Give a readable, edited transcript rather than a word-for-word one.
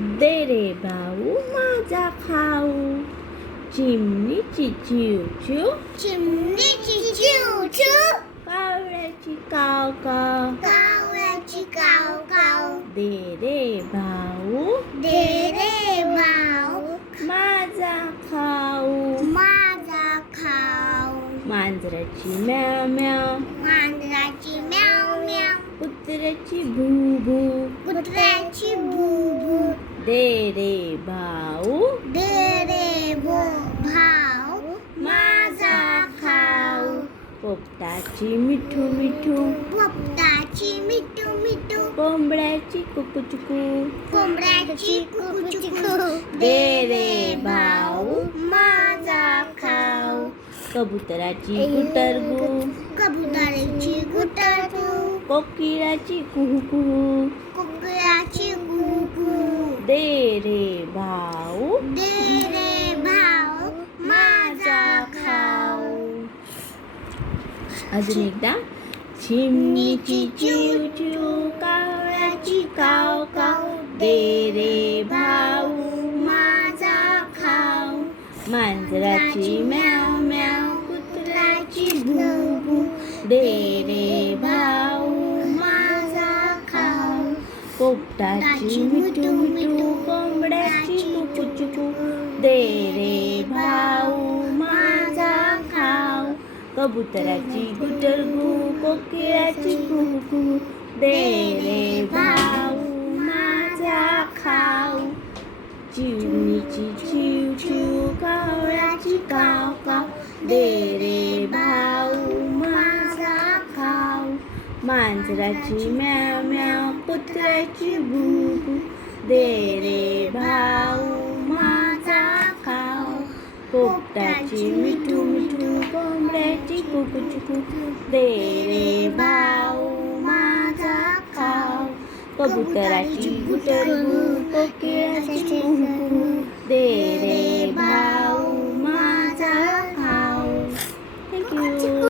दे रे भाऊ माझा खाऊ. चिमणीची चिव चिव, चिमणीची चिव चिव, कावळ्याची काव काव, कावळ्याची काव काव. दे रे भाऊ दे रे भाऊ माझा खाऊ. माझा खाऊ. मांजराची म्याव म्याव, मांजराची म्याव म्याव, कुत्र्याची भू भू, कुत्र्याची भू भू. दे रे भाऊ दे रे भाऊ माझा खाऊ. पोपटाची मिठू मिठू, पोपटाची मिठू मिठू, कोंबड्याची कुकुचुकू, कोंबड्याची कुकुचुकू. दे रे भाऊ माझा खाऊ. कबुतराची गुटरगू, कबुतराची गुटरगू, कोकिळाची कुहू कुहू, कुकळ्याची गुगू. दे रे भाऊ दे रे भाऊ माझा खाऊ. अजून एकदा. चिमणीची चिव चिव, कावळ्याची काव काव, दे रे भाऊ माझा खाऊ. मांजराची म्याव म्याव, कुत्र्याची भू भू, दे रे भाऊ माझा खाऊ. पोपटाची मिठू मिठू, कोंबड्याची कुकुचुकू, दे रे भाऊ माझा खाऊ. कबुतराची गुटरगू, कोकिळाची कुहू, दे रे भाऊ माझा खाऊ. चिमणीची चिव चिव, कावळ्याची काव काव, दे रे भाऊ माझा खाऊ. मांजराची म्याव म्याव, कुत्र्याची भू भू, दे रे भाऊ माझा खाऊ. पोपटाची मिठू मिठू, कोंबड्याची कुकुचुकू, दे रे भाऊ माझा खाऊ. कबुतराची गुटरगू, कोकिळाची कुहू,